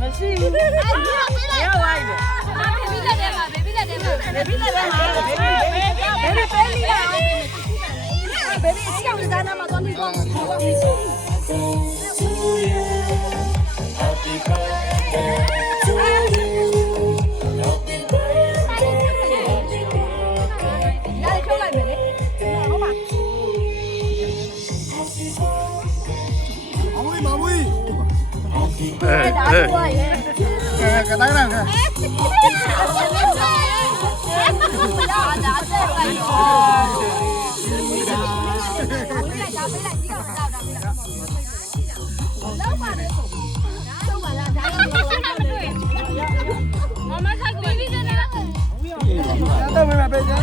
မရှိဘူးရသွားပြီဘေဘီလက်ထဲမှာဘေဘီလက်ထဲမှာဘေဘီလက်ထဲမှာဘေဘီပေးလိလားဘေဘီအစီအမစားနာမှာတော့ဒီကောင်cái tay này kìa. Đâu mà bây giờ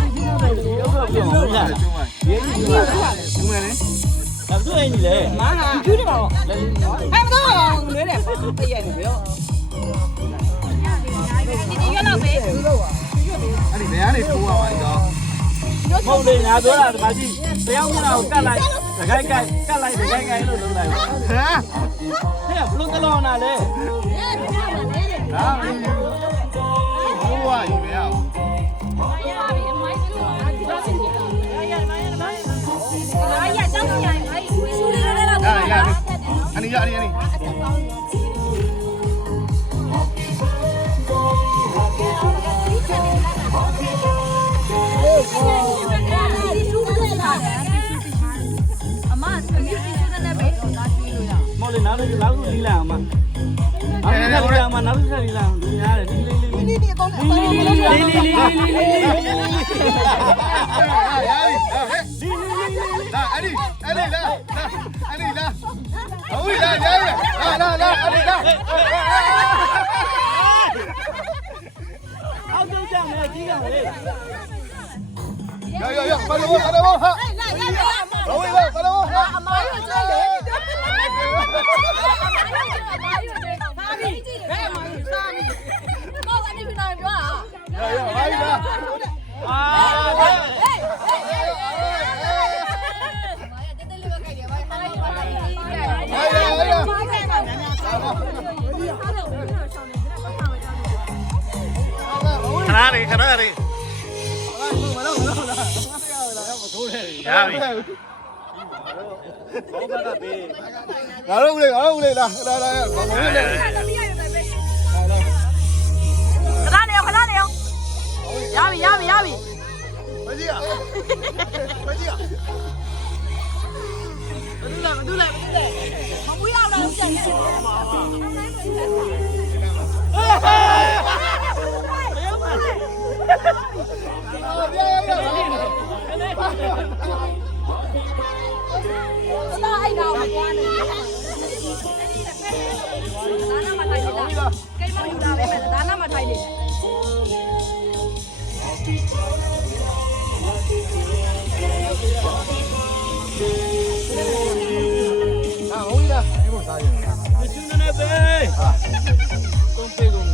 đi làm thứ anh gì đấy? Má hả? Chú đi bảo. Em đó người này phải bây giờ được không? Anh đi bé này thua à anh đó. Không đi nhà tôi là bà gì? Béo như nào cắt lại, để gai cắt lại để gai luôn lúc này. Hả? Thế à, luôn cái lon này đấy. Đó. Thua à gì béo? Anh đi. Mau lên nào đây, lão đi làm mà. Nào đi làm, đi nhà này, đi. Anh đi ra. Ôi ra nhớ. Ra, anh đi ra. Ông đưa chàng này chi ra đây. Yo, vào đâu hả? Ôi vào đâu hả? Khana đi. Ngáo lên là. Khana đi không? Yabi. Cái gì à? Đưa lại. Không quý ao đâu không chạy. Ai nào mà qua này. Đá nó mà thay đi là. Cây mauอยู่đá bên này đá nó mà thay đi. À, uống đi ra. Em một sai rồi. Đi xuống đây về. Con phê con.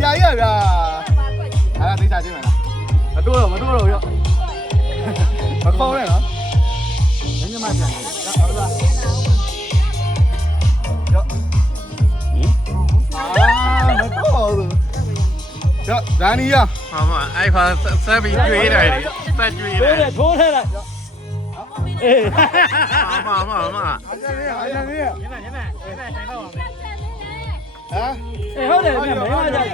Chạy à kìa. À, tí chạy chứ mày nào. Mà tua rồi nhá. Mà khô này hả? Nếu như mà chạy. Đó. À, mà tua rồi. Đó, ra đi à. Mà ai phải sẽ bị truy này. Sẽ truy này. Thua thế này. Ê. Mà. Anh đi. Hả? Ê, hốt này mày mấy hoa chạy.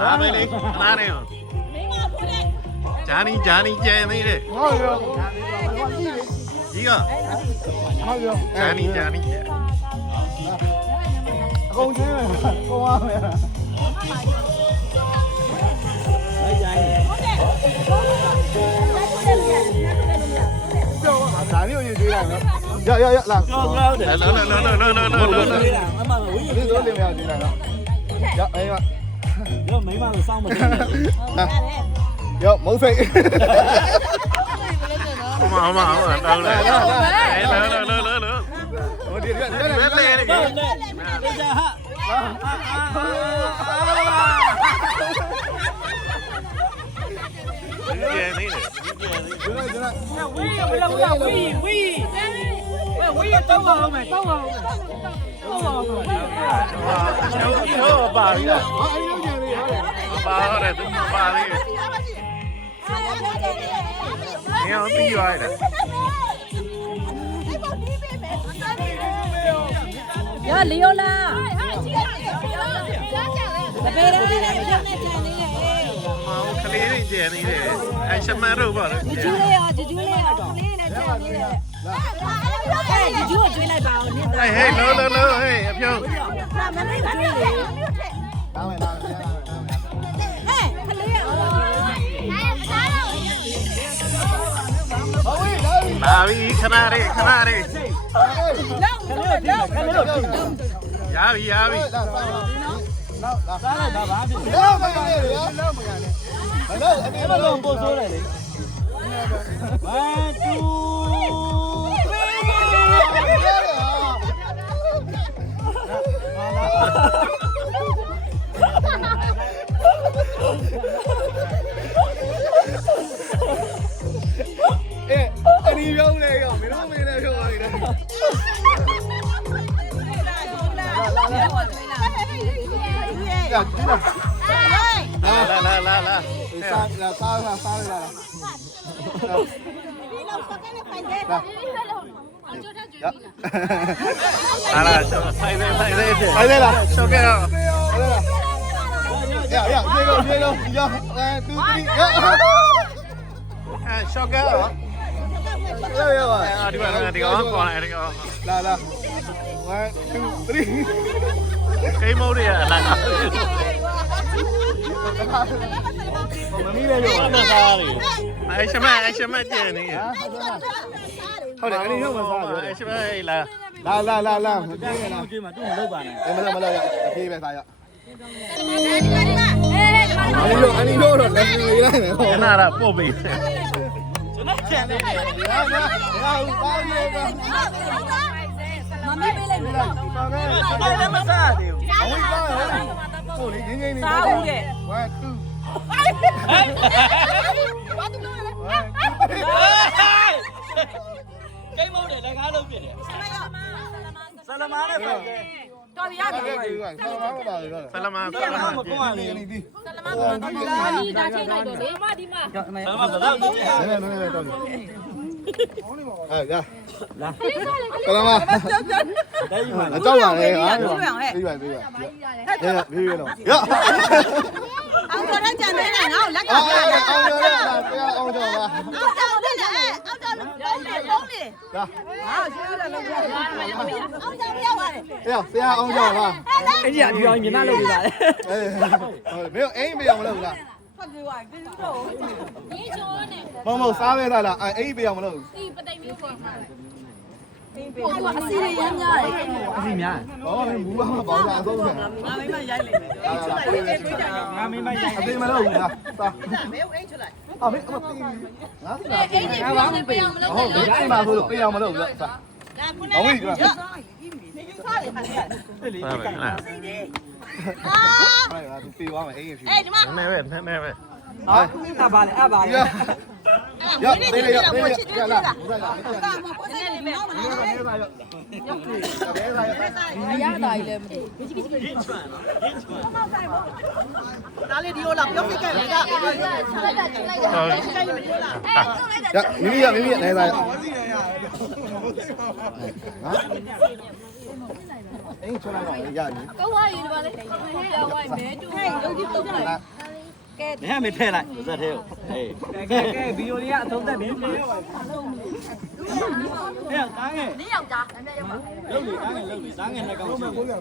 Ra đây đi. Chani chè đi đi. Ngon được. Gì à? Ngon được. Chani chè. Con chứ mày. Con hoa mày. Lấy chạy. Làm nhiều gì làm nữa. Dạ, làm. Đi xuống tìm gì làm nữa. Dạ, em ạ. Yo, mấy mà xong mà. Yo, mỗi phi. Không mà. Đâu này. Lỡ. Ủa, đi này. Bây giờ hả? Cái gì này. Dưới này. Quy. ဝေးတော့အောင်မယ်တော့အောင်မယ်တော့ပါပြီလားပါရတယ်သူပါသေးတယ်ညောင်းပြီးရတယ်ရလီယိုလာတပည့်ရည်နဲ့ဖြတ်နေတယ်နေလေမောင်ကလေးတွေကျန်နေတယ်အရှမရုပ်ပါလေ ဂျူးလေးရောကလေးနဲ့ဖြတ်နေတယ်ဂျူးကိုကျွေးလိုက်ပါဦးနင်း ဟေးဟေးလောဟေးအပြုံး မလေးကျွေးလေဟဲ့ခလေးရော လာပြီခဏလေးရပြီ စားလိုက်တာဘာဖြစ်လဲအဲ့မလုံးပို့ဆိုးလိုက်လေအနီးပြောင်းလေရောမင်းတို့မင်းလည်းပြောပါလိမ့်မယ်ရဒီလားလာစားလာဆိုင်သေးလားရှော့ခဲ့တော့ရပြေလို့1 2 3ရရှော့ခဲ့တော့ရပါဒီမှာဒီကောင်ပေါ်လာဒီကောင်လာ1 2 3ကိန်းမိုးတွေကလာမမီးလည်းရောမစားတယ်အရှမကျန်နေဟုတ်တယ်အနီးတော့မစားဘူးအရှမလာ လာမပြေးနဲ့လား ဒီမှာသူ့မလုပ်ပါနဲ့မလို့ရအပြေးပဲစားရအနီးတော့လက်နေလိုက်မယ်ခဏတော့ပို့ပေးကျွန်တော်ကျန်နေတယ် ရပါပါမမေးပေးလိုက်မယ်ကျွန်တော်လည်းမစားသေးဘူးအဝိစားဟုတ်လေငင်းနေစားဦးတဲ့1 2ကိမုန်းတယ်လည်းကားလုပ်ပြတယ်ဆလမာနဲ့ဖိုက်တယ်တော်ပြီရတယ်ဆလမာမကွာလေဆလမကတော့ဒီဒါချိန်လိုက်တော့လေဒီမှာဆလမာတော့နည်းတော့အဲရလာကလမတိုင်းမှာအကြောက်ပါလေဟာပြီးပါရအောင်တော်တဲ့ကြံနေတယ်ငါ့ကိုလက်ကပြရတယ်အောင်ကြောလားအောင်ကြောလားအောက်တော်နဲ့အောက်တော်လုံးနေလာဟာရှင်းရတယ်လုံးပြရတယ်အောက်တော်ပြရပါတယ်ဆရာအောင်ကြောလားအဲ့ဒီအပြောင်းညီမလုပ်နေတာလေမင်းအိမ်မပြောင်းမလုပ်လားဟုတ်ပြီဝိုင်းပြီးတော့ဒီချိုးနဲ့မစားမဲသားလားအိမ်ပြောင်းမလုပ်ဒီပသိမ်မျိုးပေါ်မှာအစီရရမ်းများတယ်အစီများဟောဘူးဘာမှပေါင်းတာအဆုံးတယ်ငါမိမရိုက်လိုက်တယ်အိတ်ချလိုက်တယ်တွေးကြတယ်ငါမင်းမရိုက်အသေးမလုပ်ဘူးလားစားမေအိတ်ချလိုက်အမေအမပြီးငါစားအိတ်တွေပြောင်းနေပြောင်းမလုပ်ဟုတ်တယ်အိမ်မှာဆိုလို့ပြောင်းမလုပ်ဘူးစားဒါခုနကနေယူစားတယ်ဟာလေတယ်လေကတ်အာဟဲ့သူပြေးသွားမယ်အိမ်ရဲ့ဖြူအေးဒီမှာနည်းပဲဟာအပါလေအပါလေရသေးရလာလာကာမကိုစနေမယ်နေပါရအရသာကြီးလည်းမသိဒါလေးဒီလိုလာပြောပြခဲ့လေကလိုက်တာချလိုက်တာအဲ့မလို့လားရမိမိနေပါရအိမ်ချလိုက်ပါရရပြီကောင်းပါပြီဒီပါလေဟဲ့ရဝိုင်းမဲတူဟဲ့ရုပ်ကြီးပုတ်တယ်ကဲမင်းမထဲလိုက်ဇက်ထဲကိုဟေးကဲဗီဒီယိုလေးကအဆုံးသက်ပြီဟဲ့တားငယ်နေယောက်သားနာမည်ရောက်ပါလုပ်လေတားငယ်နှစ်ကောင်ရှိတယ်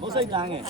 ဘုတ်စိတ်တားငယ်